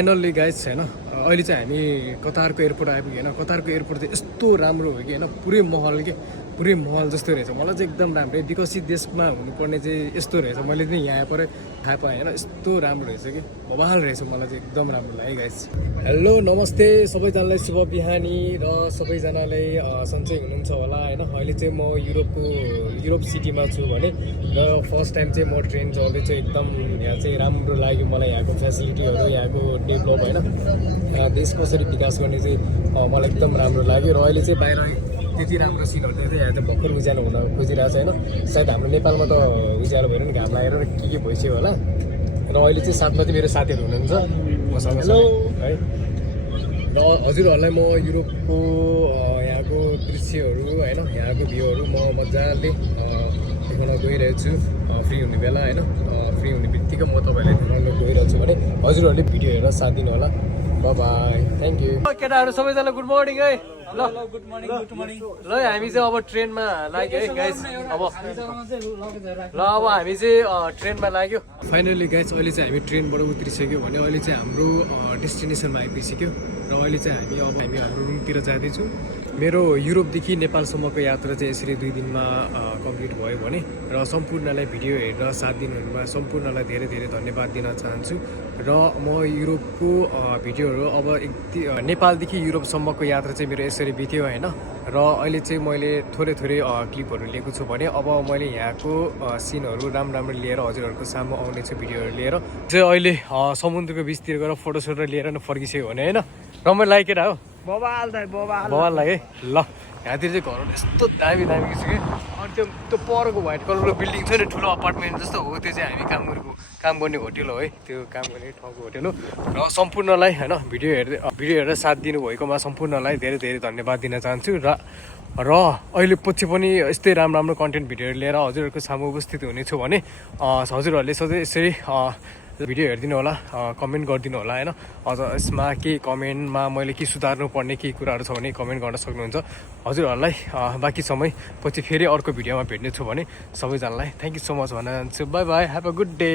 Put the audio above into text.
finally guys हैन अहिले चाहिँ हामी कतारको एयरपोर्ट आइपुग्यो हैन कतारको एयरपोर्ट चाहिँ यस्तो राम्रो हो कि हैन पुरै महल जस्तो रहेछ मलाई चाहिँ एकदम राम्रो विकसित देशमा हुनुपर्ने चाहिँ यस्तो रहेछ मैले पनि यहाँ पर थाहा पाएँ हैन यस्तो राम्रो रहेछ कि बवाल रहेछ मलाई चाहिँ एकदम राम्रो लाग्यो गाइस हेलो नमस्ते सबैजनालाई शुभ बिहानी र सबैजनाले सन्चै हुनुहुन्छ होला हैन अहिले चाहिँ म युरोप सिटीमा छु भने र फर्स्ट टाइम चाहिँ म ट्रेन चढ्दै चाहिँ एकदम यहाँ चाहिँ राम्रो लाग्यो मलाई यहाँको फेसिलिटीहरू यहाँको डेभलप हैन देश कसरी विकास गर्ने चाहिँ मलाई एकदम राम्रो लाग्यो र अहिले चाहिँ बाहिर त्यति राम्रो सिनहरू देख्दै यहाँ चाहिँ भर्खर उज्यालो हुन खोजिरहेको छ होइन सायद हाम्रो नेपालमा त उज्यालो भएर नि घाम लागेर के भइसक्यो होला र अहिले चाहिँ साथमा चाहिँ मेरो साथीहरू हुनुहुन्छ मसँग है र हजुरहरूलाई म युरोपको यहाँको दृश्यहरू होइन यहाँको भ्यूहरू म मजाले देखाउन गइरहेको छु फ्री हुने बेला होइन फ्री हुने बित्तिकै म तपाईँलाई देखाउन गइरहेको छु भने हजुरहरूले भिडियो हेरेर साथ दिनु होला बाई थ्याङ्क यू केटाहरू सबैजना गुड मर्निङ है ल गुड मर्निङ ल हामी चाहिँ अब ट्रेनमा लाग्यो है गाइस अब हामी चाहिँ ट्रेनमा लाग्यो फाइनली गाइस अहिले चाहिँ हामी ट्रेनबाट उत्रिसक्यो भने अहिले चाहिँ हाम्रो डेस्टिनेसनमा आइपुगिसक्यो र अहिले चाहिँ हामी हाम्रो रुमतिर जाँदैछौँ मेरो युरोपदेखि नेपालसम्मको यात्रा चाहिँ यसरी 2 दिनमा कम्प्लिट भयो भने र सम्पूर्णलाई भिडियो हेरेर साथ दिनुहुनेमा सम्पूर्णलाई धेरै धेरै धन्यवाद दिन चाहन्छु र म युरोपको भिडियोहरू अब नेपालदेखि युरोपसम्मको यात्रा चाहिँ मेरो यसरी बित्यो होइन र अहिले चाहिँ मैले थोरै क्लिपहरू लिएको छु भने अब मैले यहाँको सिनहरू राम्रो लिएर हजुरहरूको सामु आउनेछु भिडियोहरू लिएर चाहिँ अहिले समुद्रको बिचतिर गएर फोटोसोटो लिएर नै फर्किसक्यो भने होइन रमाइलो लाग्यो केटा हो बवाल लाग्यो ल यहाँतिर चाहिँ घरहरू यस्तो दामी छ कि अनि त्यो परको व्हाइट कलरको बिल्डिङ छ नि ठुलो अपार्टमेन्ट जस्तो हो त्यो चाहिँ हामी काम गर्ने होटेल हो है त्यो काम गर्ने ठाउँको होटेल हो र सम्पूर्णलाई होइन भिडियो हेरेर साथ दिनुभएकोमा सम्पूर्णलाई धेरै धेरै धन्यवाद दिन चाहन्छु र अहिले पछि पनि यस्तै राम्रो कन्टेन्ट भिडियोहरू लिएर हजुरहरूको सामु उपस्थित हुनेछु भने हजुरहरूले सधैँ यसरी भिडियो हेरिदिनु होला कमेन्ट गरिदिनु होला होइन अझ यसमा केही कमेन्टमा मैले के सुधार्नु पर्ने केही कुराहरू छ भने कमेन्ट गर्न सक्नुहुन्छ हजुरहरूलाई बाँकी समय पछि फेरि अर्को भिडियोमा भेट्नेछु भने सबैजनालाई थ्याङ्क यू सो मच भन्न चाहन्छु by have a good day